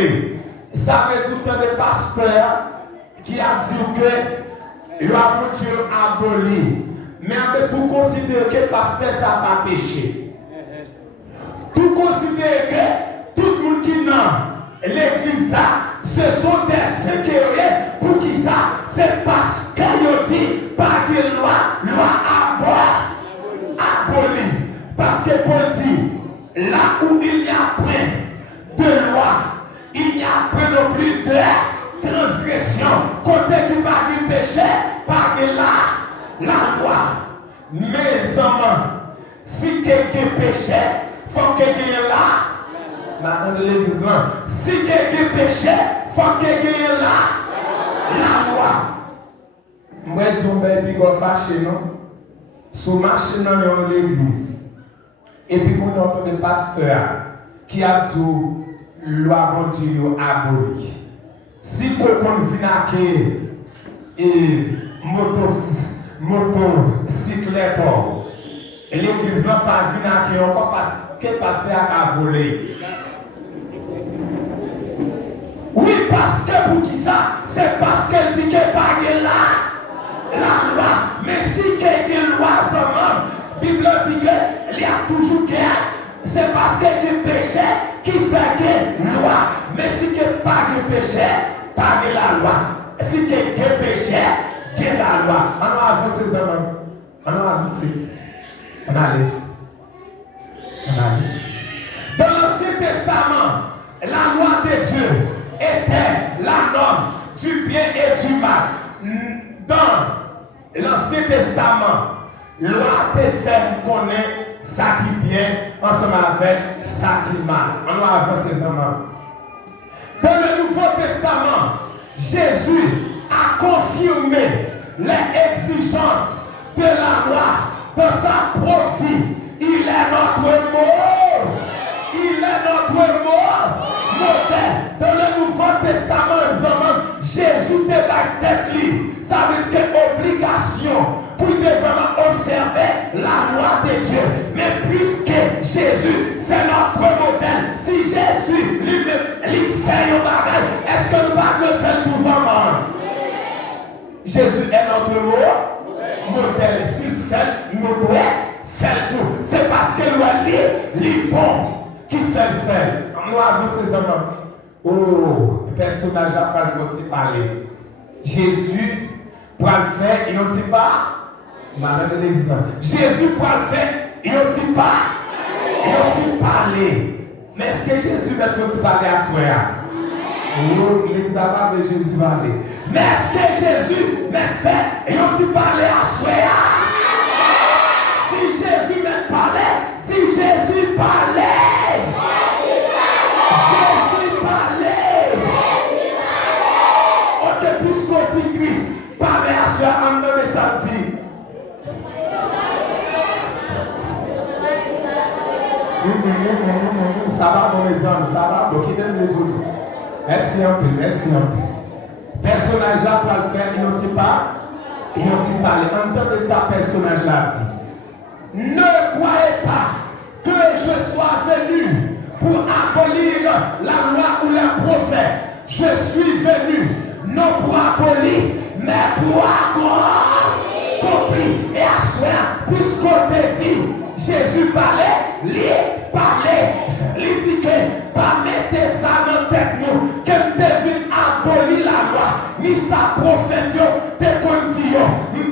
aboli. Ça veut dire que des pasteurs qui a dit que le Dieu aboli. Mais on peut tout considérer que le pasteur ça n'a pas péché. Tout considérer que tout le monde qui est dans l'église, ce sont des sécurités pour qui ça? C'est parce qu'il dit pas de loi aboli. Parce que Paul dit, là où il n'y a point de loi, il n'y a point non plus de transgression. Côté qui pas de péché, pas de la loi. Mes amis, si quelqu'un péché, il faut qu'il y ait là. L'église là. Si quelqu'un péché, il faut qu'il y ait la loi. Moi, je suis fâché, non? Sous marché dans l'église. Et puis, quand on entend des pasteurs qui a dit loi continue abolie. Si quelqu'un vient et motocyclette, l'église n'a pas venu encore parce que le pasteur a volé. Oui, parce que pour qui ça? C'est parce qu'elle dit qu'elle pas la loi. Mais si quelqu'un loi seulement, la Bible dit qu'il y a toujours guerre. C'est parce qu'il y a du péché qui fait que loi. Mais si il n'y a pas de péché, pas de la loi. Si quelqu'un péché, il y a la loi. On a avancé ces hommes. On a avancé. On a allé. Dans l'Ancien Testament, la loi de Dieu était la norme du bien et du mal. Dans l'Ancien Testament, la loi te fait connaître ça qui est bien ensemble avec ça qui est mal. On va avancer ensemble. Dans le Nouveau Testament, Jésus a confirmé les exigences de la loi dans sa propre vie. Il est notre mort. Il est notre mort. Dans le Nouveau Testament, Jésus te bat tête libre. Ça veut dire obligation pour vraiment observer la loi de Dieu. Mais puisque Jésus, c'est notre modèle, si Jésus lui fait un bagage, est-ce que nous ne le faire tous ensemble? Jésus est notre modèle. S'il fait, nous devons faire tout. C'est parce que lui est bon qui fait le faire. Nous avons ces hommes. Oh, le personnage a pas le parler. Jésus, pour le faire, il ne dit pas. Madame l'exemple. Jésus, pour le faire, il ne dit pas. Il ne dit parler. Mais est-ce que Jésus va faire parler à soi? L'examen de Jésus va aller. Mais est-ce que Jésus m'a fait et on dit parler à soi? Si Jésus m'a parlé, si Jésus parlait. Jésus parlait. Ok, puisqu'on dit Christ, parler à soi en nom de samedi. Ça va dans les hommes, ça va, donc il donne le boulot. Merci un peu, merci un peu. Personnage là pour le faire, il ne dit pas, il ne dit pas. Entendez ça, personnage là dit. Ne croyez pas que je sois venu pour abolir la loi ou les prophètes. Je suis venu non pour abolir, mais pour accomplir. Et à soi, puisqu'on te dit, Jésus parlait, lui parlait. Il dit que pas mettre ça dans tête nous, que te venu abolir la loi, ni sa prophète, te conduit,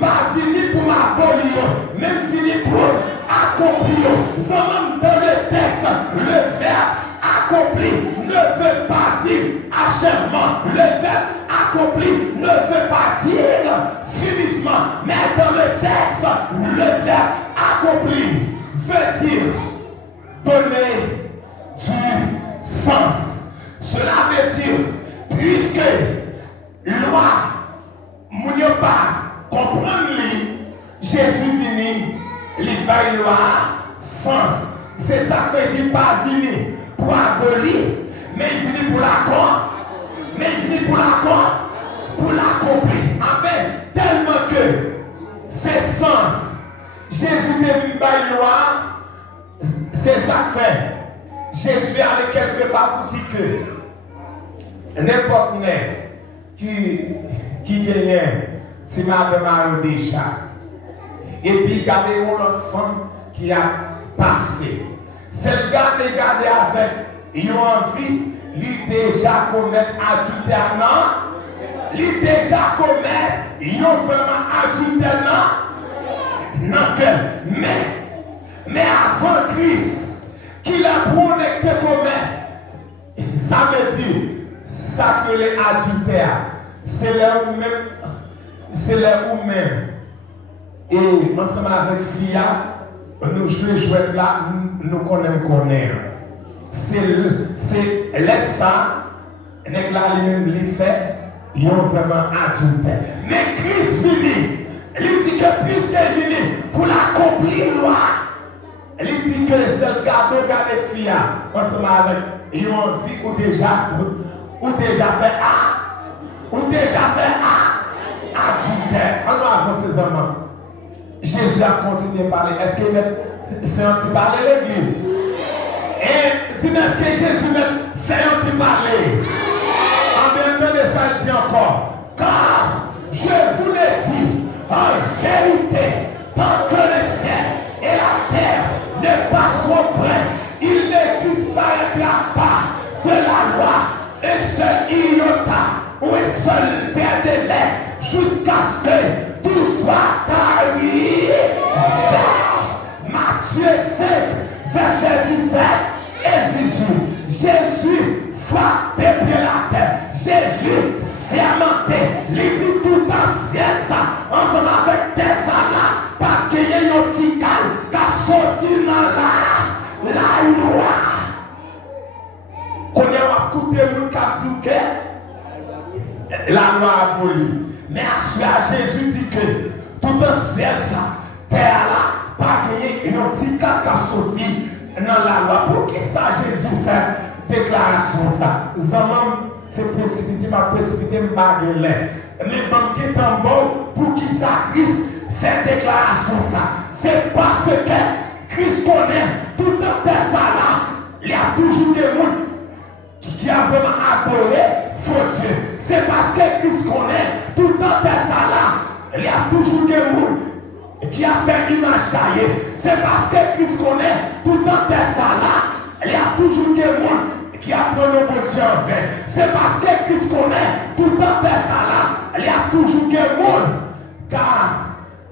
pas fini pour m'abolir, même fini pour accomplir. Seulement dans le texte, le verbe accompli ne veut pas dire achèvement. Le verbe accompli ne veut pas dire finissement. Mais dans le texte, le verbe accompli veut dire donner du sens. Cela veut dire, puisque loi, nous ne pas comprendre lui, Jésus vini, il va loi sens. C'est ça que dit pas vini pour abolir, mais il vini pour l'accord, mais il vini pour l'accord, pour l'accomplir. Amen. Tellement que c'est sens. Jésus est venu par loi, c'est ça fait. Jésus allait quelque part pour dire que n'importe qui gagne, si madame a déjà. Et puis, gardez l'autre femme qui a passé. C'est le gars de garder avec, ils ont envie, lui déjà commettre adultère, non? Lui déjà commettre, ils ont vraiment adultère, non? Non, mais avant Christ, qu'il a connecté commettre, ça veut dire, ça que les adultères, c'est là où même. Et ensemble avec Fia, nous jouons là, nous connaissons. C'est laisse ça, les là lui fait, ils ont vraiment adultère. Mais Christ vient, il dit que puisqu'il vient pour l'accomplir loi, il dit que c'est le gardeur de Fia, ensemble avec, ils ont envie ou déjà fait adultère. On va avancer seulement. Jésus a continué à parler. Est-ce qu'il fait un petit parler l'église? Et dis-moi, est-ce que Jésus fait un petit parler? En même temps de ça, il dit encore. Car je vous le dis, en vérité, tant que le ciel et la terre ne passeront près, il ne disparaîtra pas de la loi un seul iota ou un seul délai jusqu'à ce que tout soit taillé. Matthieu 5, verset 17 et 18. Jésus frappé bien la terre. Jésus sermenté. Il dit tout ancien ça. Ensemble avec des salades. Pas qu'il y ait un petit calme. Car sorti dans la loi. Qu'on a écouté le cas du cœur. La loi abolie. Mais à Jésus dit que tout ancien ça. Terre là. Pas qu'il y ait un petit cas qui sorti dans la loi. Pour que ça Jésus fait déclaration ça. Zaman c'est précipité, ma précipité me bague l'air. Mais banquier tambour pour qui ça Christ fait déclaration ça. C'est parce que Christ connaît tout en fait ça là. Il y a toujours des gens qui a vraiment adoré faux Dieu. C'est parce que Christ connaît tout en fait ça là. Il y a toujours des gens qui a fait image taillée. C'est parce que Christ connaît tout en fait ça là. Il y a toujours des gens qui apprend le bon Dieu en vain. C'est parce que Christ connaît tout le temps faire ça là. Il y a toujours des monde car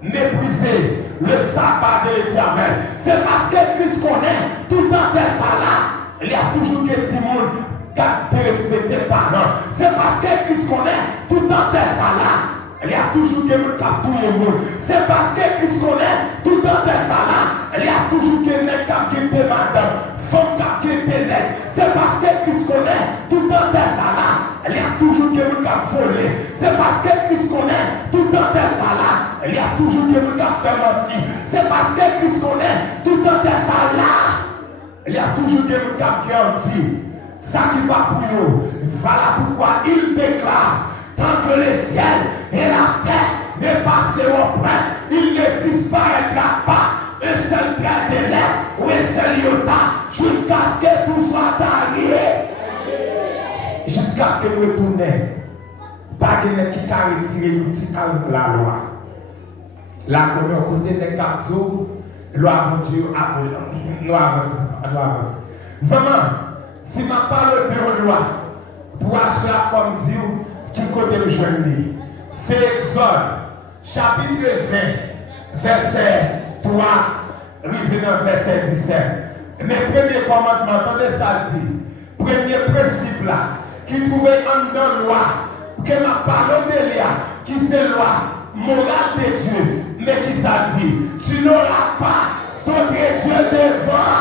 mépriser le sabbat de l'Éternel. C'est parce que Christ connaît tout le temps faire ça là. Il y a toujours des petits monde qui ne respectent pas. C'est parce que Christ connaît tout le temps faire ça là. Il y a toujours des gens qui appuient le monde. C'est parce que Christ connaît tout le temps faire ça là. Il y a toujours des gens qui appuient madame. C'est parce que Christ connaît tout le temps de ça là. Il y a toujours des gens qui ont volé. C'est parce que Christ connaît tout le temps de ça là. Il y a toujours des gens qui ont fait mentir. C'est parce que Christ connaît tout le temps de ça là. Il y a toujours des gens qui ont envie. Ça qui va pour nous. Voilà pourquoi il déclare tant que le ciel et la terre ne passeront près, il ne disparaîtra pas. Un seul grain de lait ou un seul iota jusqu'à ce que tout soit arrivé. Jusqu'à ce que nous retournions. Pas de qui a retiré la loi. La côté des captures, loi de Dieu a nous avance. Zaman, si ma parole de loi, pour assurer la forme de Dieu, qui côté le jeune, c'est Exode, chapitre 20, verset 3, arrivé dans verset 17. Mais premier commandement, attendez ça dit. Premier principe là, qui trouvait en dans loi, que ma parole de Léa, qui c'est loi morale de Dieu, mais qui ça dit, tu n'auras pas d'autre Dieu devant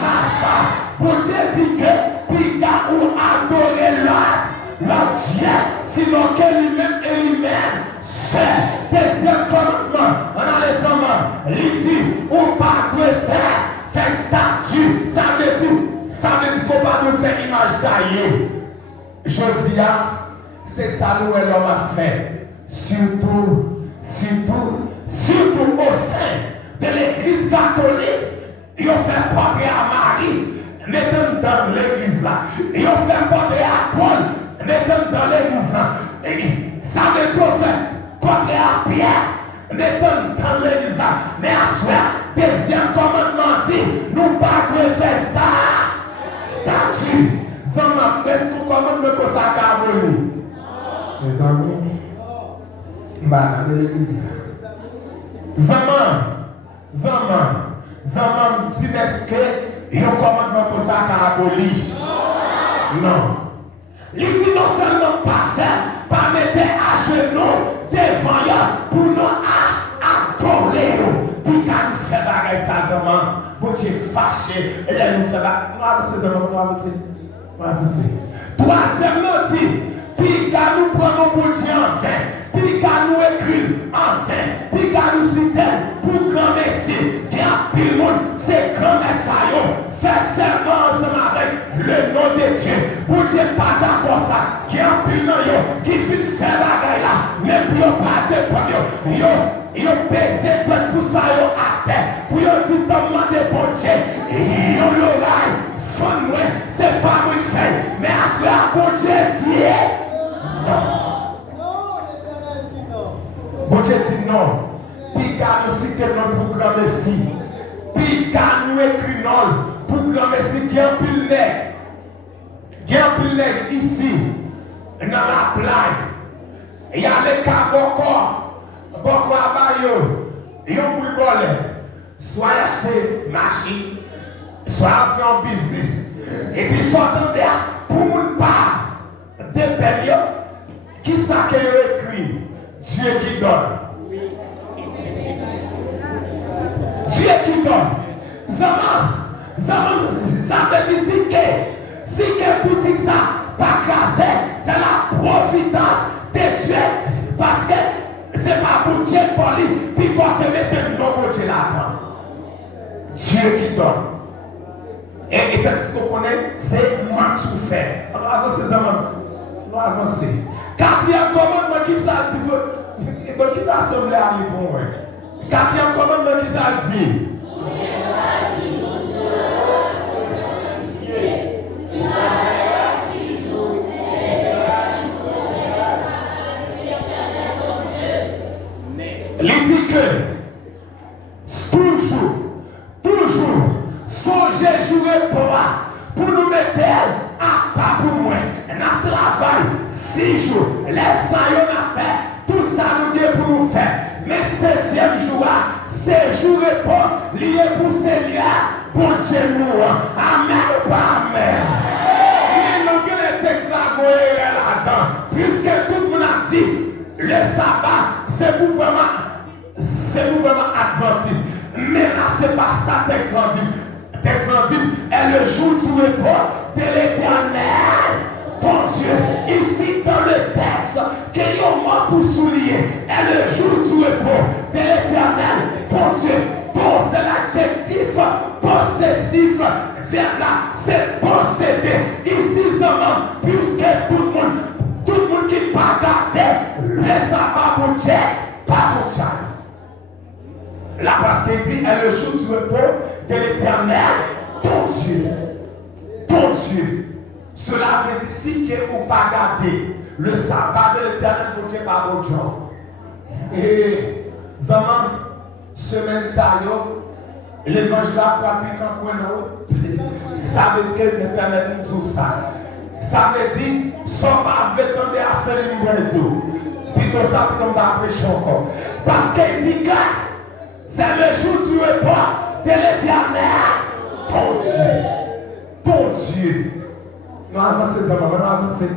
ma face. Pour Dieu dit que, Pika ou adorer l'autre Dieu, sinon que lui-même et lui-même, c'est deuxième commandement. On a les hommes, il dit, on pas de faire statue. Ça veut dire qu'on pas de faire image taillée. Je dis là, c'est ça que l'homme a fait. Surtout au sein de l'église catholique, ils ont fait portrait à Marie, mettant dans l'église là. Ils ont fait portrait à Paul, mettant Ça veut dire que contre la pierre, mettons dans l'église, mais à soi, deuxième commandement dit, nous pas faire statue. Zaman, est-ce que comment me consacre à vous? Mes amis, bah, l'église. Zaman, dit est-ce que il y a un commandement consacré à abolir? Non. Il dit non seulement pas faire, pas mettre à genoux devant eux pour nous adorer. Puis quand nous faisons bagage ça, zaman, pour Dieu fâché, et là nous faisons bagage. Troisièmement dit, puis quand nous prenons pour Dieu en vain, puis quand nous écrivons en vain, puis quand nous citons pour grand Messie, qui a pris le monde, c'est grand Messiah, fait serment ensemble avec le nom de Dieu. Pour Dieu pas d'accord ça, qui a pris le nom, qui fait faire la gueule là, mais pour pas de premier, yo baissé pour ça à terre, pour yo dit demander pour Dieu, yo l'oreille. C'est pas moi qui fais, mais à cela pour Dieu dit non. Bon Dieu dit non. Puis quand nous citons notre grand Messie, puis quand nous écrivons pour grand Messie qui est un pile nègre ici, dans la plaine. Il y a les cas beaucoup à Bayo, il y a un boule volet, soit acheter machine. Soit fait un business. Et puis sortant de là, pour ne pas de période, qui ça qu'il écrit? Dieu qui donne. Dieu qui donne. Ça veut dire si que boutique ça, pas cassé, c'est la providence de Dieu. Parce que c'est pas pour Dieu pour lui, puis pour te mettre un nom pour Dieu là-dedans. Dieu qui donne. Et ce qu'on connaît, c'est moi tout fait. Avancez, nous avancer. Quatrième commandement qui ça dit, qui l'assemblée à l'Ibon. Quatrième commandement qui ça dit. Il dit que toujours, songez jouer pour nous mettre à pas pour moi. On travail 6 jours, les 100 on a fait, tout ça nous dit pour nous faire. Mais 7e jour, c'est jour pour lié pour Seigneur, pour Dieu nous. Amen ou pas amen. Il nous dit les textes là-dedans, puisque tout le monde a dit, le sabbat, c'est mouvement adventiste. Mais là, ce n'est pas ça texte dit. Texte dit, est le jour du repos de l'Éternel, ton Dieu. Ici, dans le texte, qu'il y a mot pour souligner, est le jour du repos de l'Éternel, ton Dieu. Donc, c'est l'adjectif possessif vers là, c'est posséder. Ici, seulement, puisque tout le monde qui n'a pas gardé le sabbat pour Dieu, pas pour Dieu. Là, parce qu'il dit, est le jour du repos de l'Éternel, ton Dieu. Ton Dieu. Cela veut dire si que vous pas gardé le sabbat de l'Éternel pour Dieu, pas pour Dieu. Et, zaman, semaine ça, l'évangile a pratique en point. Ça veut dire que l'Éternel nous dit ça. Ça veut dire, sans pas avec un des assemblées de Dieu. Puis que ça peut pas prêcher encore. Parce qu'il dit que c'est le jour du repas de l'Éternel, ton Dieu. Ton Dieu. Nous avançons, nous avançons.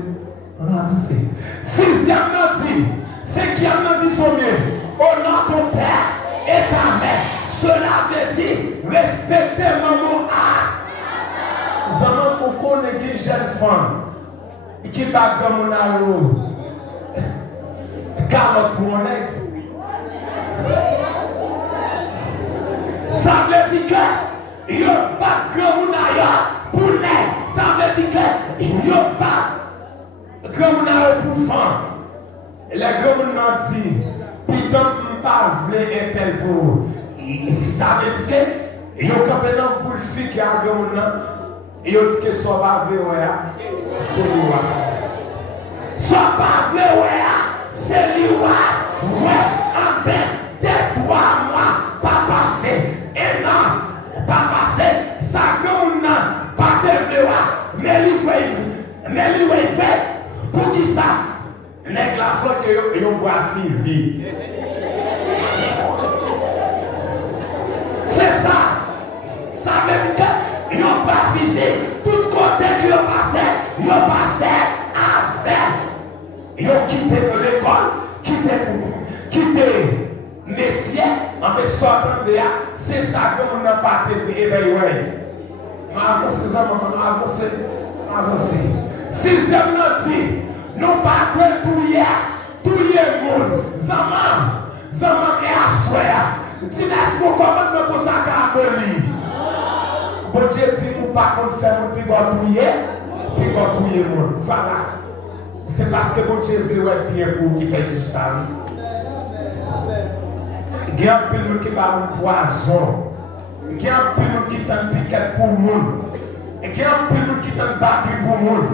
6e dit, c'est qui a dit son mieux. Honore ton père et ta mère. Cela veut dire respecter maman à. Zaman pour qu'on ait une jeune femme qui va comme un arrow. Carotte pour un aigle. Ça veut dire que il n'y a pas de grand pour l'aigle. Ça veut dire que il n'y a pas de grand pour femme. Les grands dit, putain, je ne pas un tel pour. Ça veut dire que il y a un pour le fille qui a un grand. Il y a dit que ça va vers c'est moi. Soit pas vrai, ouais, c'est lui, ouais, en ben, des 3 mois, pas passé, un an, pas passé, ça qu'on a, pas de vrai, mais lui, fait, pour qui ça? Les glaçons que vous bois physique. C'est ça. Ça veut dire que vous pas physique. Tout côté que vous passez avec. Vous quittez l'école, quittez métier, en fait, sortant de là, c'est ça que vous n'avez pas été éveillé. Avancez. Sixième note, nous pas de tout le monde. Zaman est à soi. Si n'est-ce qu'on commence de consacrer à Boli. Bon Dieu dit nous pas qu'on fait mon plus grand tout le monde. Voilà. C'est parce que bon Dieu veut être bien pour qui fait tout ça. Il y a un peu qui va un poison. Il y a un peu qui t'en pique pour le monde. Il y a un peu qui t'en bat pour le monde.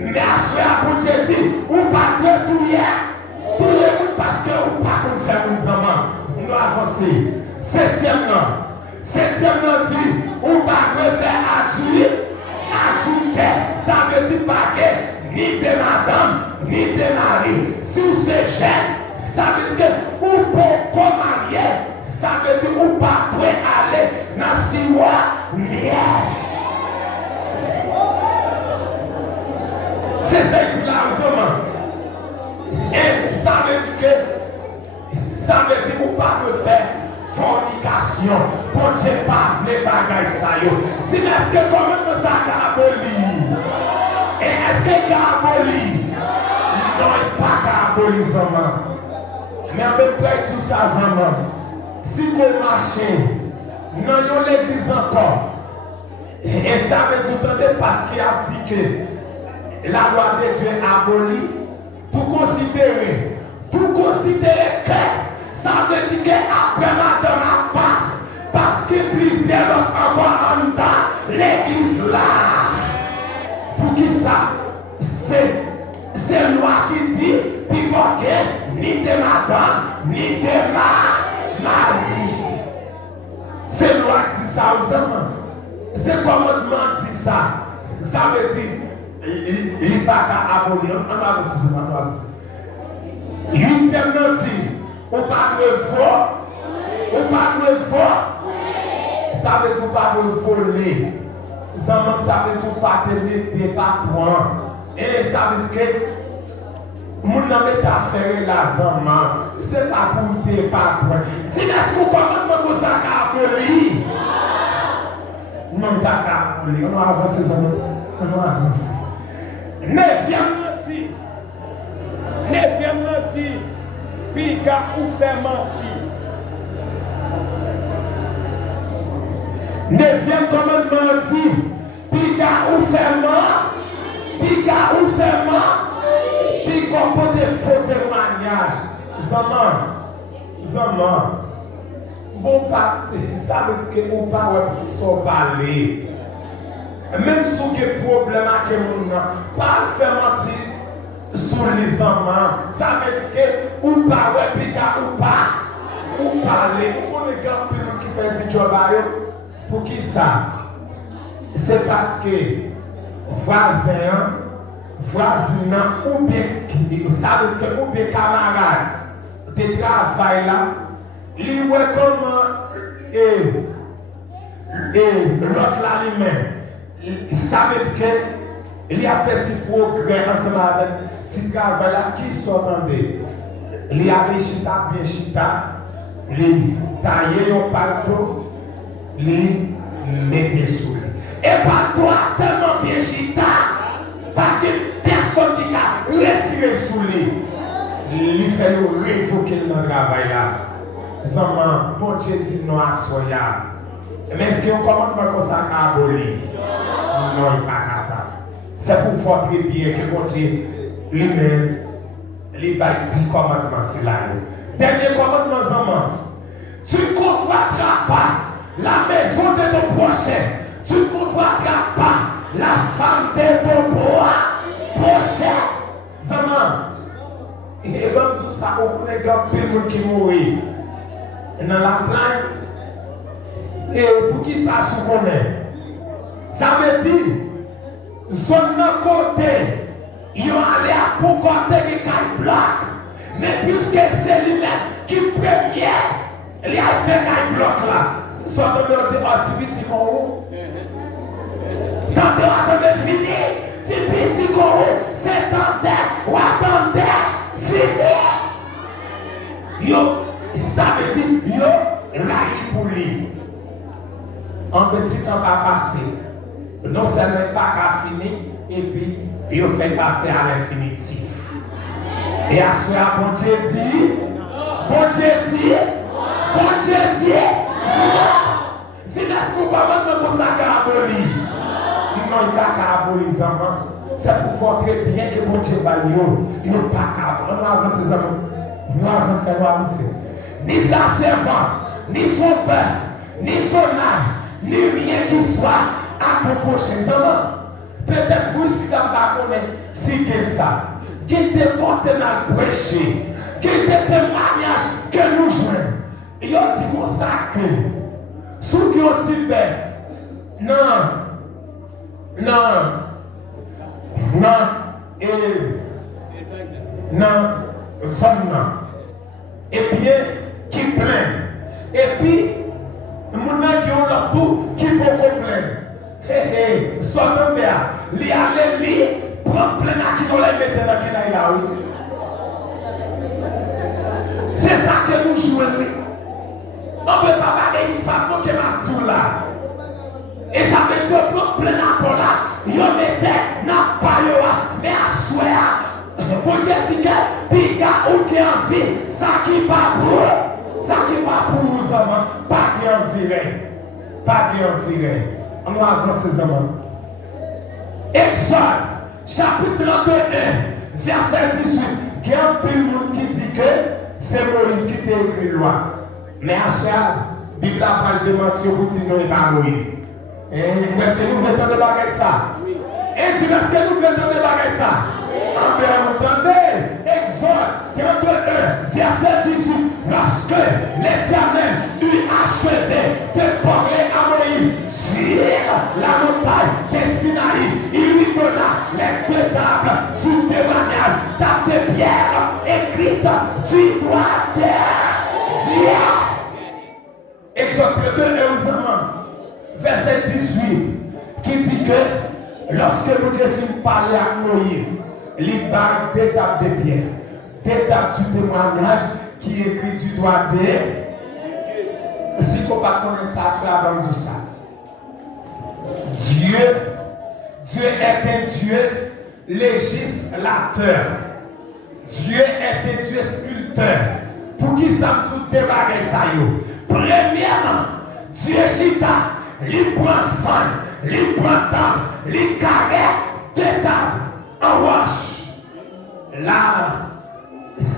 Mais à ce moment, Dieu dit, ou pas de tout le monde parce que ou pas qu'on fait un zaman. On doit avancer. Septième nom dit, ou pas qu'on fait adultère. Ça veut dire pas que ni de madame, ni de mari. Si vous êtes jeune, ça veut dire que ou pour marier. Ça veut dire ou pas pour aller dans 6 mois, c'est ça qui largement. Et ça veut dire ou pas de faire fornication. Pour Dieu pas les bagailles ça yo. Si est-ce que quand même ça a aboli? Et est-ce qu'il a aboli? Non, il n'a pas aboli zaman. Mais en même temps, tout ça zaman. Si vous marchez, non, l'église encore. Et ça veut dire parce qu'il a dit que la loi de Dieu est abolie pour considérer que ça veut dire qu'après madame passe parce que plusieurs encore en dedans l'église là. Pour qui ça? C'est loi qui dit puis ni de madame ni de mari. C'est loi qui dit ça aux hommes. C'est commandement dit ça. Ça veut dire il n'est pas qu'à abolir. On va voir. Huitième dit, on parle de vol. Ça veut dire pas de voler. Ça veut dire pas de mettre pas point. Et ça veut dire que mon nom est affaire la zaman. C'est pas pour te pas point. Si est-ce qu'on commence de ça qu'à abolir? Non, d'accord. On va avancer. On va avancer. Neuvième menti, pica ou fait mentir. Neuvième commandement dit, pica ou fait mentir, pica ou fait mentir, pica pour des faux témoignages. Zaman. Bon, ça veut dire que mon parole sont parlés. Même si vous avez des problèmes avec le monde, pas faire mentir sur les amants. Ça veut dire que ou pas, ou parler. Vous connaissez grand peu qui fait du job pour qui ça? C'est parce que voisin, ou bien, ça veut dire que ou bien camarade de travail là, lui voit comment et l'autre là lui-même. Ça veut dire qu'il a fait des progrès ensemble avec ce travail là qui sont entendus. Il a bien chita, il taillé au palto, il mettait sous lui. Et par toi, tellement bien chita, pas que personne qui a retiré sous lui. Il fait le révoquer dans le travail là. Zaman, bon Dieu dit non à soya. Mais est-ce qu'on commence comme ça à abolir? Non, il n'est pas capable. C'est pour votre bien que mon Dieu lui-même, il va dire commandement c'est là. Dernier commandement, Zaman. Tu ne convoiteras pas la maison de ton prochain. Tu ne convoiteras pas la femme de ton prochain. Zaman, Et comme tout ça, on connaît grand peu de monde qui mourit dans la plaine. Et pour qui ça se connaît? Ça veut dire, zone de côté, ils ont allé à pour côté qui caille bloc. Mais puisque c'est lui-même qui premier, il a fait caille bloc là. Soit on dit, oh, c'est petit qu'on attendez, fini. C'est petit qu'on c'est tendez, ou attendez, fini. Yo, ça veut dire, yo, raï pour lui. Un petit temps va passer. Non seulement pas qu'à finir, et puis, il fait passer à l'infinitif. Et à ce moment, bon Dieu dit, non. Si n'est-ce qu'on va mettre pour ça qu'à abolir. Non, il n'y a pas qu'à abolir les enfants. C'est pour voir très bien que bon Dieu va il n'y a pas qu'à abolir. Nous avançons. Ni sa servante, ni son père, ni son âme, ni rien qui soit à ton prochain enfant. Peut-être que si tu vas connaître, si que ça, qui te porte dans le prêcher, qui te témoignage que nous jouons. Il a dit comme ça que, sous qui ont dit bœuf, non, et bien, qui plaint. Et puis, mon qui ont leur tout, qui peut plaindre. Sortons de là. Li allait li, prend plein à qui nous les mettre dans qui là oui. C'est ça que nous jouons. On ne peut pas parler de femme qui m'a dit là. Et ça veut dire prend plein à pour là. Yo mettait n'a pas yo mais à souhait. Pour dire que piga ou qui en vie, ça qui pas pour nous pas qui en vie. On va avancer ces amants. Exode, chapitre 31, verset 18. Il y a un peu de monde qui dit que c'est Moïse qui t'a écrit la loi. Mais à ce moment, la Bible a parlé de mentir pour dire non, pas Moïse. Est-ce que nous voulons entendre ça? Et dit, est-ce que nous voulons entendre ça? Entendez, Exode 31, verset 18. Lorsque l'Éternel eut achevé de parler à Moïse sur la montagne de Sinaï, il lui donna les deux tables du témoignage, table de pierre écrite du doigt de Dieu. Exode 31, verset 18, qui dit que lorsque Dieu finit de parler à Moïse, il parle des tables de pierre, des tables du témoignage qui écrit du doigt de si on ne connaît ça, c'est la bande de ça. Dieu est un Dieu législateur. Dieu est un Dieu sculpteur. Pour qui ça tout débarquer ça yo? Premièrement, Dieu chita, il prend sang, il prend table, il carré des tables en roche. Là,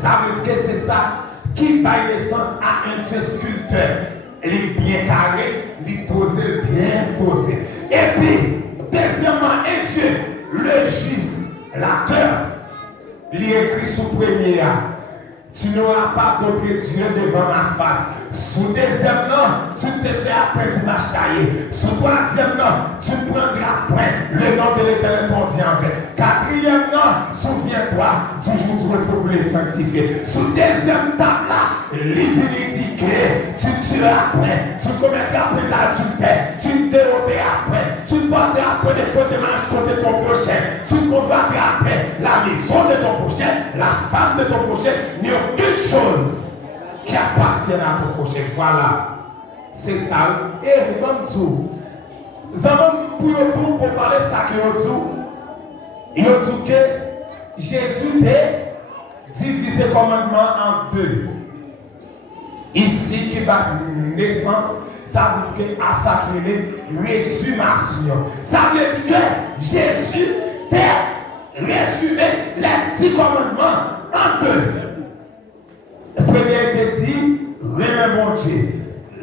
ça veut dire que c'est ça qui baille naissance à un Dieu sculpteur. Il est bien carré, il est posé, bien posé. Et puis, deuxièmement, un Dieu, le législateur, il est écrit sous premier. Tu n'auras pas d'autre Dieu devant ma face. Sous deuxième nom, tu te fais après du match taillé. Sous troisième nom, tu prendras point le nom de l'Éternel ton Dieu en fait. Quatrième nom, souviens-toi du jour du repos pour les sanctifier. Sous deuxième table là, l'Évangile dit que tu tueras point, tu commettras point d'adultère, tu te déroberas point, tu porteras point de fautes de manche contre ton prochain, tu combattras point la maison de ton prochain, la femme de ton prochain, ni aucune chose qui appartient à ton prochain. Voilà. C'est ça. Et comme tout, nous avons pour parler de ça que nous dit que Jésus a divisé le commandement en deux. Ici, qui va naissance, ça veut dire à ça qu'il est résumation. Ça veut dire que Jésus a résumé les 10 commandements en deux. Le premier était dit, remets mon Dieu.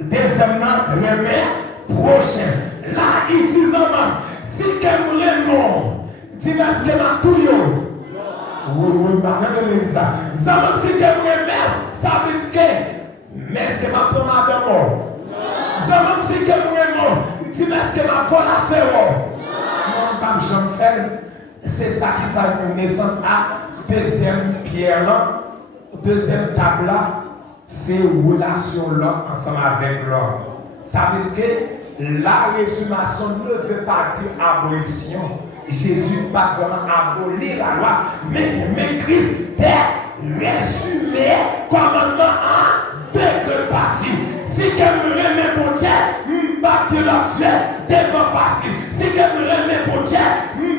Deuxièmement, remets prochain. Là, ici, si quelqu'un remets, dis-moi ce que m'a tout yo. Oui, madame Elisa. Zaman si que moi-même, ça veut dire que, mais est-ce que ma pomme a de mort? Zaman si que moi-même, il dit, mais est-ce que ma folle a fait mort? Non, pas j'en fais. C'est ça qui va donner naissance à deuxième pierre là, deuxième table là, c'est relation là ensemble avec l'homme. Ça veut dire que la résummation ne veut pas dire abolition. Jésus n'a pas vraiment aboli la loi, mais Christ est résumé commandement en deux parties. Si quelqu'un remet pour Dieu, pas que l'autre Dieu devant facile. Si quelqu'un remet pour Dieu,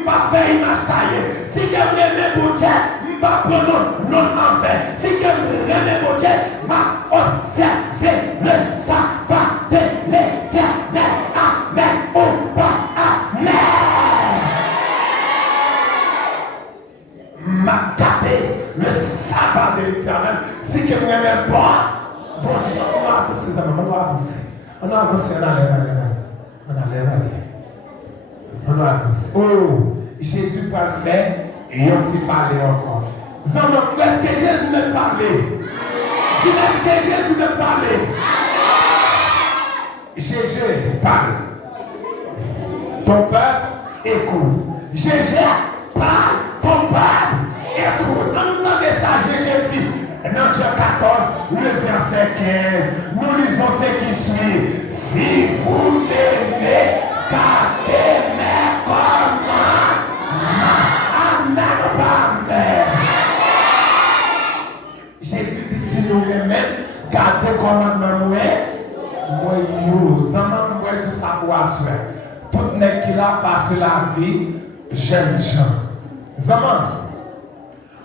pas faire image taillée. Si quelqu'un remet pour Dieu, pas prendre non en fait. Si quelqu'un remet pour Dieu, m'a observé le sabbat de l'Éternel. Amen ou pas amen. M'a tapé le sabbat de l'Éternel. Si quelqu'un remet pas, bon Dieu, on va avancer, on va avancer. On va avancer, on va avancer. Oh, Jésus parfait, et on s'y parlait encore. Zama, est-ce que Jésus me parlait? Dis, est-ce que Jésus me parlait? Jésus parle. Ton peuple écoute. Jésus parle. Ton peuple écoute. On nous demande ça, Jésus dit. Dans Jean 14, le verset 15, nous lisons ce qui suit. Si vous m'aimez, gardez mes commandements. Amen, amen. Jésus dit, si nous aimons, gardez les commandements. Moi, tout ça pour assurer. Tout le monde qui a passé la vie, jeune gens. Zaman,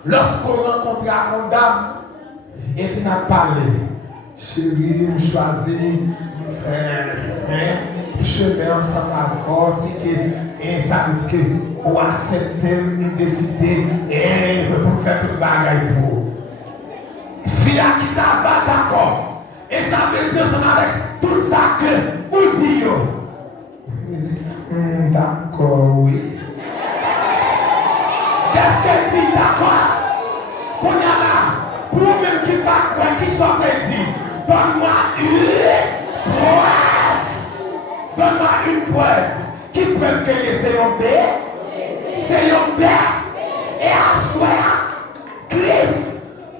lorsqu'on rencontre un dame, et puis on a parlé, chérie, je choisis, je vais ensemble avec si ça veut dire qu'on accepte, décider, et pour faire tout le bagage pour vous. Fille qui t'a pas d'accord, et ça veut dire qu'on avec tout ça que vous dites. D'accord, oui. Qu'est-ce qu'elle dit d'accord? Qu'on y a là, pour même qui pas quoi, qui soit précis, donne-moi une preuve. Donne-moi une preuve. Qui preuve que c'est un bé? C'est un bé. Et à soi, Christ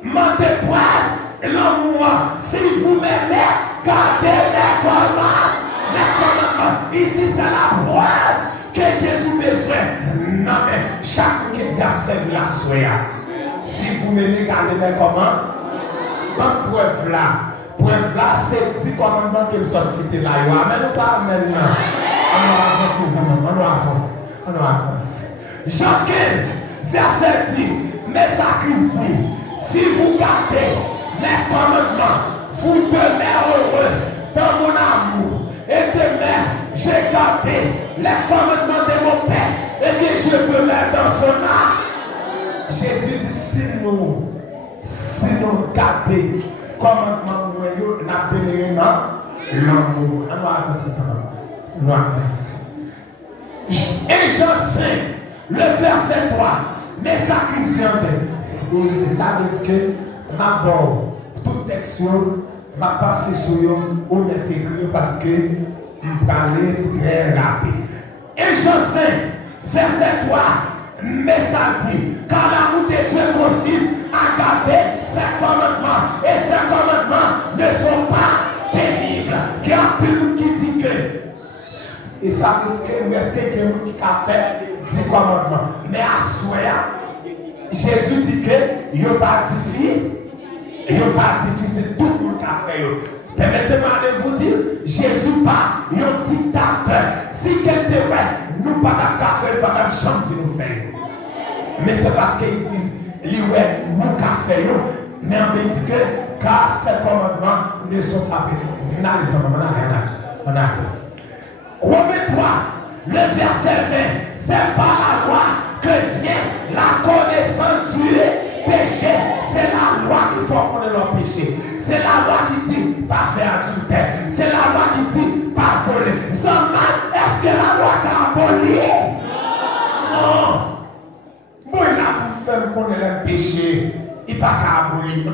m'a des preuves. L'amour, si vous m'aimez, gardez mes commandements. Ici, c'est la preuve que Jésus besoin. Non, mais chaque qui dit observe la soya. Si vous m'aimez, gardez mes commandements. Bonne preuve là. Preuve là, c'est 10 commandements qu'il sont cités là. Amen ou pas amen? On va avancer. Jean 15, verset 10. Mais ça Christ dit, si vous gardez mes commandements, vous demeurez heureux dans mon amour. Et demain, j'ai gardé les commandements de mon Père. Et bien, je peux mettre dans son âme. Jésus dit, si nous gardons commandements, nous avons béni l'amour. On va avancer. On va avancer. Et Jean 5, le verset 3. Mais ça, Christian, ça veut dire que d'abord, toute action, ma passé sur eux, on est écrit parce que je parlais très rapide. Et Jean 5, verset 3, mais ça dit, car l'amour de Dieu consiste à garder ses commandements, et ses commandements ne sont pas pénibles. Il y a plus qui dit que, et ça veut dire que est-ce que quelqu'un qui a fait 10 commandements, mais à soi, Jésus dit que il n'y a pas difficile. Il n'y a pas difficile, tout le monde a fait. Permettez-moi de vous dire, Jésus pas un dictateur. Si quelqu'un nous pas de faire, pas de chanter nous faire. Mais c'est parce qu'il dit, nous fait, mais on dit que car ces commandements ne sont pas pénibles. On a. Romains 3, le verset 20, c'est par la loi que vient la connaissance du péché. C'est la loi qui faut connaître leur péché. C'est la loi qui dit pas faire adultère. C'est la loi qui dit pas voler. Est-ce que la loi t'a aboli? Non. Moi, il a pour faire connaître péché, il n'y a pas qu'à abolir.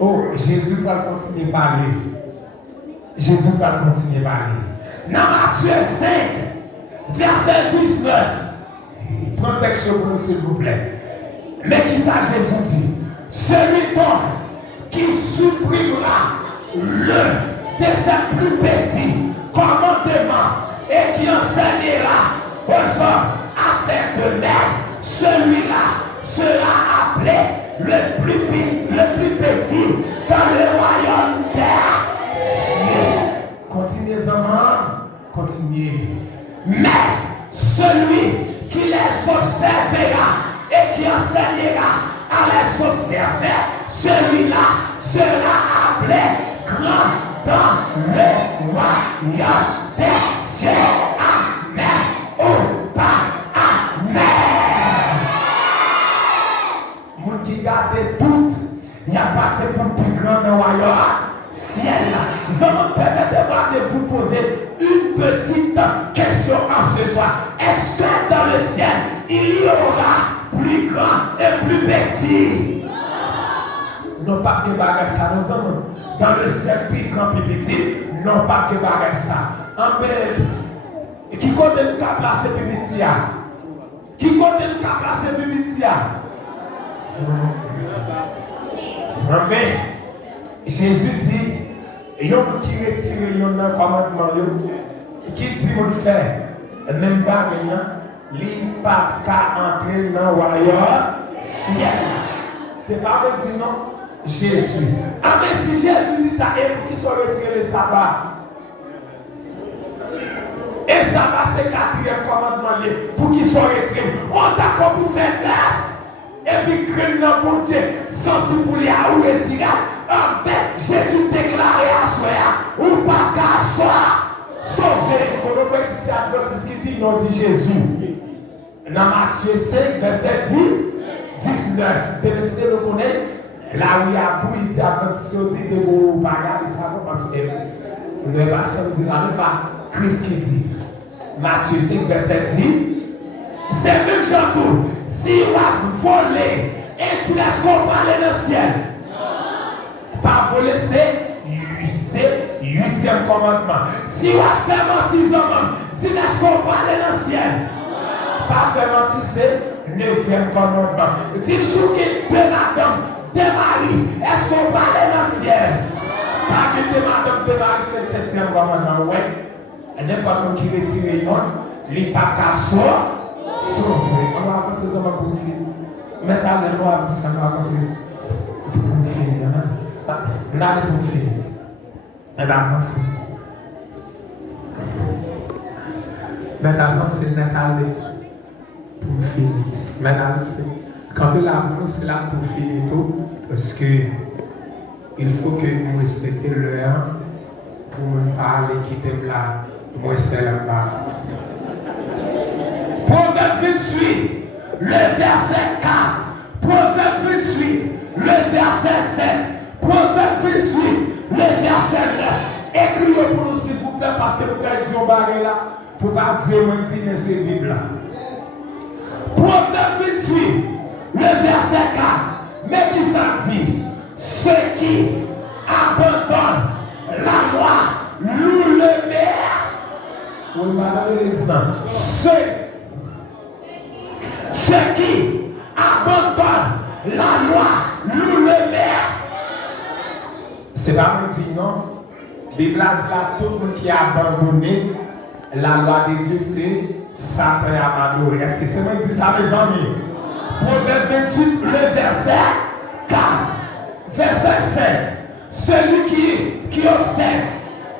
Oh, Jésus va continuer à parler. Jésus va continuer à parler. Dans Matthieu 5, verset 19, prends texte pour nous, s'il vous plaît. Mais qui ça Jésus dit? Celui donc qui supprimera le de ses plus petits commandements et qui enseignera aux hommes à faire de même, celui-là sera appelé le plus petit dans le royaume des cieux. Continuez, amants, continuez. Mais celui qui les observera et qui enseignera à les observer, celui-là sera appelé grand dans le royaume des cieux. Amen. Oh, pas amen. Moun qui garde tout, il y a passé pour le plus grand dans le royaume ciel. Permettez-moi de vous poser une petite question en ce soir. Est-ce que dans le ciel, il y aura plus grand et plus petit? Non, pas que bagarre ça, nous sommes dans le ciel plus grand et plus petit. Non, pas que bagarre ça. En belle, qui compte le cas placer plus petit? Qui compte le cas placer plus petit? Mais Jésus dit, il y a qui retire le commandement, qui dit mon frère, même pas rien, il n'y a pas qu'à entrer dans le royaume ciel. C'est pas me dire non, Jésus. Ah, mais si Jésus dit ça, et pour qu'il soit retiré le sabbat. Et sabbat, c'est le quatrième commandement, pour qu'il soit retiré. On d'accord pour faire neuf. Et puis, crème dans mon Dieu, sans si vous voulez à où retirer. Ah, ben, Jésus déclaré à soi, ou pas qu'à soi. Sauvé. Pour le petit, c'est Adventiste qui dit, non, dit Jésus. Dans Matthieu 5, verset 10, 19. Laissez le connaître. Là où il y a beaucoup, il dit Adventiste, il dit de vos bagages, ça va parce que vous n'avez pas ça, vous n'avez pas Christ qui dit. Matthieu 5, verset 10. C'est même chantou. Si vous volez et tu laisses qu'on parle dans le ciel, pas voler, c'est 8e commandement. Si vous faites mentir, tu laisses qu'on parle dans le ciel, pas faire mentir, c'est 9e commandement. Dis-moi que deux madames, deux maris, est-ce qu'on parle dans le ciel? Pas que deux madames, deux maris, c'est 7e commandement. Ouais, et n'importe qui retire non, il n'y a pas qu'à soi. On va avancer dans ma bouche. Maintenant, on va avancer dans ma bouche. On va avancer. On va avancer. Maintenant, c'est Nathalie pour finir. Maintenant, quand l'amour, c'est là pour finir tout. Parce que il faut que nous respections l'heure pour nous parler qui t'aime là. Moi, c'est là-bas. Proverbe 28, le verset 4. Proverbe 28, le verset 7. Proverbe 28, le verset 9. Écrivez pour nous, s'il vous plaît, parce que vous avez dit on barre là. Pour ne pas dire, moi, mais c'est la Bible là. Proverbe 28, le verset 4. Mais qui ça dit? Ceux qui abandonnent la loi louent le maire. Oui, madame, l'exemple. Ceux qui abandonnent la loi louent le maire. C'est pas moi qui dis non. La Bible a dit là, tout le monde qui a abandonné la loi de Dieu, c'est Satan et Amadou. Est-ce que c'est moi qui dis ça, mes amis? Proverbe 28, le verset 4. Verset 5. Celui qui observe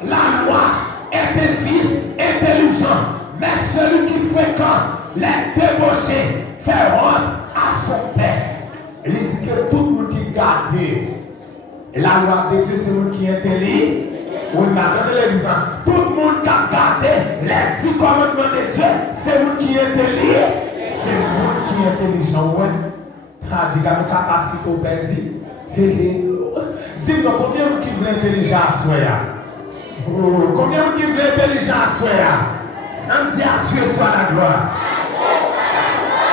la loi est un fils intelligent, mais celui qui fréquente les débauchés fait honte à son père. Il dit que tout le monde qui garde la loi de Dieu, c'est le monde qui est intelligent. Oui, madame l'exemple. Tout le monde qui a gardé les 10 commandements de Dieu, c'est le monde qui est intelligent. C'est le monde qui est intelligent. Oui. Ah, dis-moi, nos capacités au perdu. Dis-moi, combien de qui veut l'intelligence à soi? Combien de qui veut l'intelligence à soi? On dit à Dieu soit la gloire.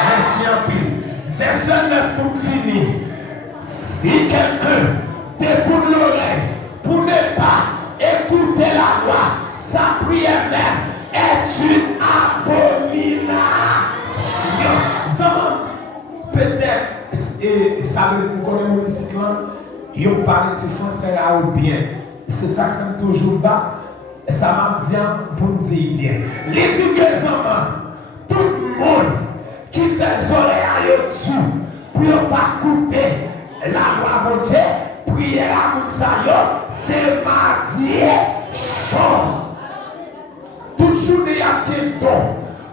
Merci en pile. Verset 9 pour finir. Si quelqu'un détourne l'oreille pour ne pas écouter la loi, sa prière même est une abomination. Peut-être, et ça veut dire qu'on est mon cyclone, ils ont parlé de français là ou bien. C'est ça comme toujours bas. Ça m'a dit pour me dire bien. L'éducation, tout le monde qui fait soleil à dessus pour ne pas couper la loi de Dieu, prière à Moussaïo, c'est mardi chaud. Toute journée, il y a quel don.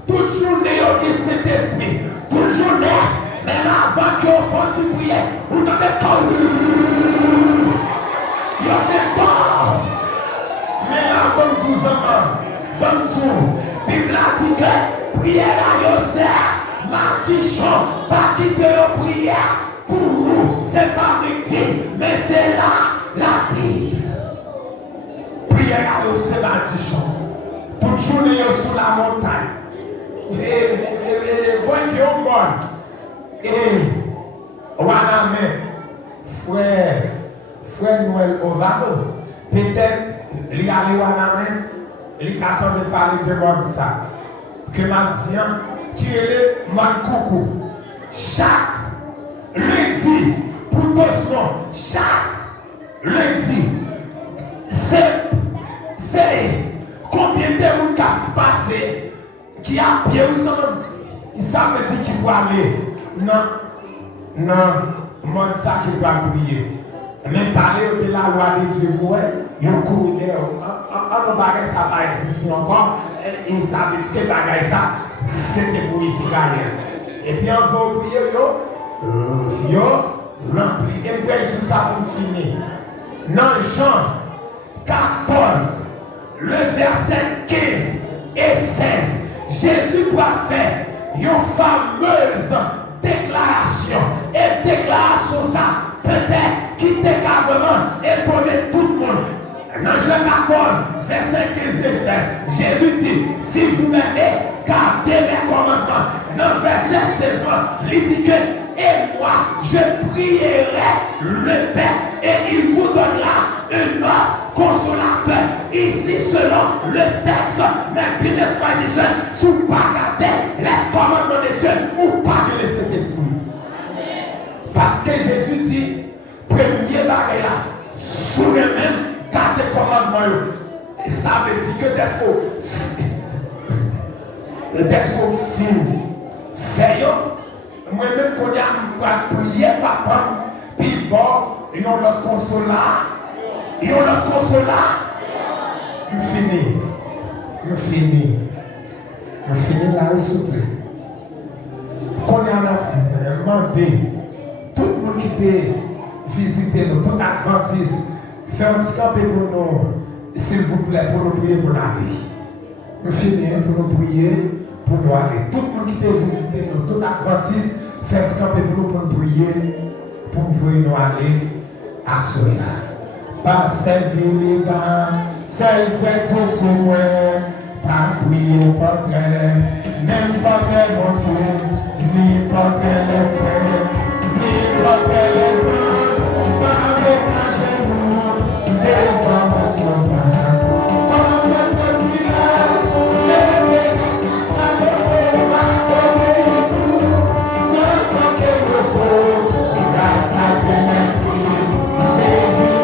Toute journée, il y a cet esprit. Toute journée, même avant qu'on fasse du prière, vous avez des corps. Il y a des corps. Mais là, bon Dieu, Bible a dit que prière à Yosef, mardi chaud, pas quitter la prière pour vous. C'est pas victime, mais c'est là la Bible. Prière à Yosef, mardi chaud. Toute journée sur la montagne. Et bon Dieu, bon. Et Waname, frère Noël Ovado, peut-être il y a les Waname, il y a de parler de ça. Que m'a dit, qui est le Mankoukou. Chaque lundi, pour tous, chaque lundi, c'est combien de temps qui a passé, qui a pied, ils savent dire qu'il doit aller. Non, moi, ça qu'il doit prier. Même parler de la loi de Dieu, ils ont couru, on va ça va exister encore, ils savent que ça, c'était pour Israël. Et puis on va prier, yo, rempli. Et puis tout ça pour finir. Dans Jean 14, le verset 15 et 16, Jésus doit faire une fameuse déclaration. Et déclaration ça, peut-être qui était vraiment étonné tout le monde. Dans Jean 14, verset 15 et 16, Jésus dit, si vous m'aimez, gardez mes commandements. Dans verset 16, il dit que, et moi, je prierai le Père et il vous donnera un autre consolateur. Ici, selon le texte, mais bien frères et sœurs, si vous ne pas garder les commandements de Dieu, ou pas de laisser l'esprit. Parce que Jésus dit, premier bagage là, sous le même, garder les commandements. Et ça veut dire que dès qu'on finit, fait moi-même qu'on a prié papa, puis bon, ils ont leur consolat. Ils ont leur consolat. Je finis là, s'il vous plaît. Qu'on a demandé, tout le monde qui était visité, nous, tout Adventiste, faire un petit campé pour nous, s'il vous plaît, pour nous prier pour aller. Je finis pour nous prier, pour nous aller. Tout le monde qui était visité, nous, tout Adventiste, faire un petit campé pour nous prier, pour nous aller à cela. Pas servir les gars, servir tout ce moi, pas prier pas très, même pas très bon Dieu, ni pas très les saints, ni pas très les anges, pas avec un genou, devant mon sauveur. Comme le président, levé, sans manquer de sauve, grâce à Dieu merci, Jésus.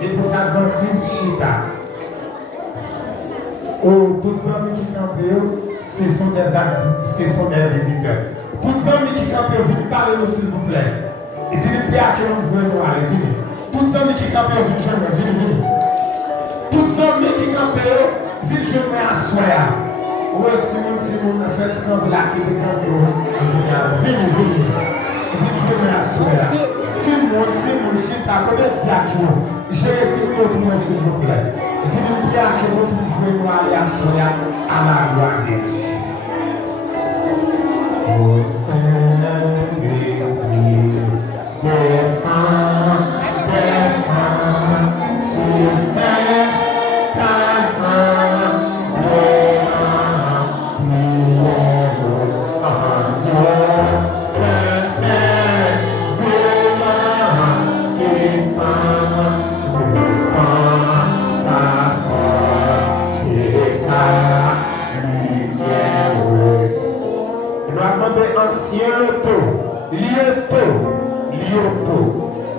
Et pour ça, Adventiste Chita. Oh, tous les amis qui campent, ce sont des visiteurs. Tous les amis qui campent, venez parler nous s'il vous plaît. Et venez prier à qui on veut nous aller, venez. Tous les amis qui campent, venez joindre, venez. Tous les amis qui campent, venez joindre à soi. Oui, Timon, faites ce qu'on l'a qui est campé. Venez. Venez joindre à soi. Timon, chita, comment dire je retire le nom s'il vous plaît. Venez prier à qui on veut nous aller à soi à la gloire de Dieu. Au Saint-Esprit, descends sur cette Lioto,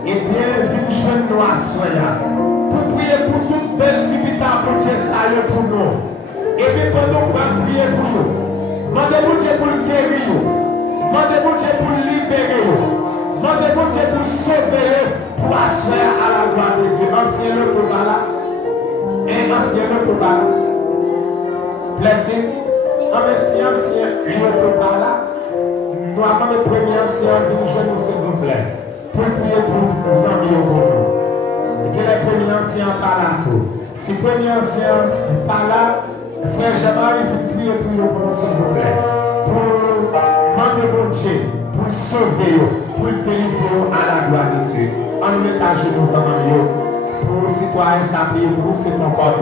et bien, venez joindre nous à Soya. Pour prier pour toute belle divita pour Dieu, ça y est pour nous. Et puis pendant qu'on va prier pour nous, demandez-vous Dieu pour le guérir, demandez-vous Dieu pour le libérer, demandez-vous Dieu pour sauver, pour asseoir à la gloire de Dieu. Ancien Loto là, et ancien Loto là. Plaît-il? Ancien Loto là. Nous avons le premier ancien qui nous joue, s'il vous plaît, pour prier pour les amis au bout. Et que les premiers anciens par là tout. Si les premiers anciens par là, frère Jamal, il faut prier pour nous, s'il vous plaît. Pour demander mon Dieu, pour sauver, pour délivrer à la gloire de Dieu. En mettant à genoux en amis, pour les citoyens, ça prie pour nous, c'est ton corps.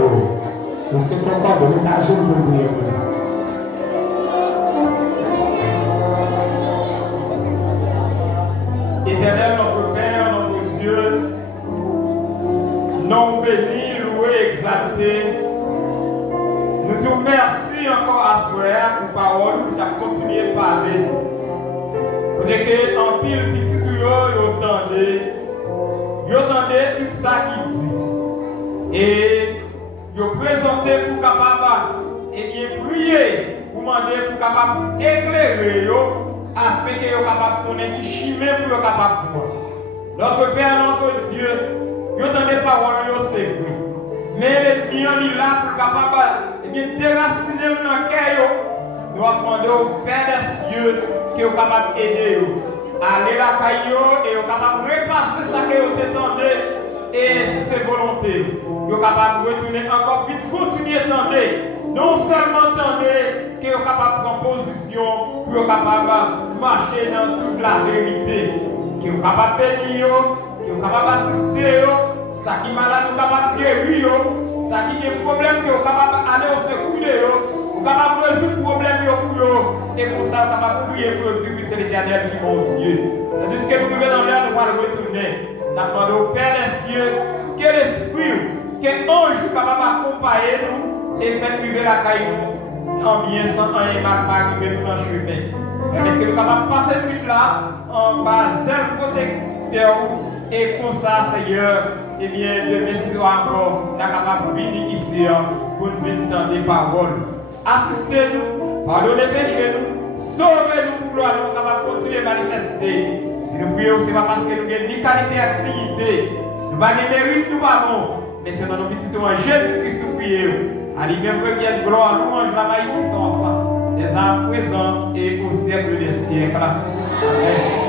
C'est ton corps, mettez à genoux pour prier pour nous. Éternel, notre Père, notre Dieu, nom béni, loué, exalté, nous te remercions encore à soir pour parole que tu as continué à parler. Quand que en pile petit tuyau, vous entendez tout ça qui dit. Et vous présentez pour capable et prier pour demander pour capable éclairer afin que vous capable de connaître qui chimé pour vous capable de voir. Notre Père, notre Dieu, vous entendez les paroles, c'est vrai. Mais l'ennemi est là pour capable de déraciner dans le cœur. Nous demandons au Père des cieux qui est capable d'aider. Allez la caillou et vous capable de repasser ça que vous attendez. Et si c'est volonté, vous capable de retourner encore vite, continuer à attendre. Non seulement attendre, que vous capable de prendre position pour capable de marcher dans toute la vérité. Que vous capable de bénir, que vous capable d'assister, ça qui est malade, vous capable de guérir, ça qui est problème, que vous capable d'aller au secours, vous capable de résoudre le problème pour vous. Et pour ça, vous capable de prier pour dire que c'est l'Éternel qui est mon Dieu. Tandis que nous vivons dans l'air, nous allons retourner. Nous demandons au Père des cieux, quel esprit, quel ange capable d'accompagner nous et faire vivre la caillou en bien sans un mal pas arriver nous dans le chemin. Permettez que nous capables de passer toute là en bas, zèle protecteur et comme ça, Seigneur, eh bien, demain si nous encore, nous sommes capables de venir ici pour nous entendre des paroles. Assistez-nous, pardonnez péchés nous, sauvez-nous pour nous capables de continuer à manifester. Si nous prions, ce n'est pas parce que nous avons ni qualité et dignité, nous n'avons pas de mérite, nous n'avons, mais c'est dans nos petits temps, Jésus-Christ nous prions. À lui-même, première gloire, louange, la magnificence, des âmes présentes et au siècle des siècles. Amen.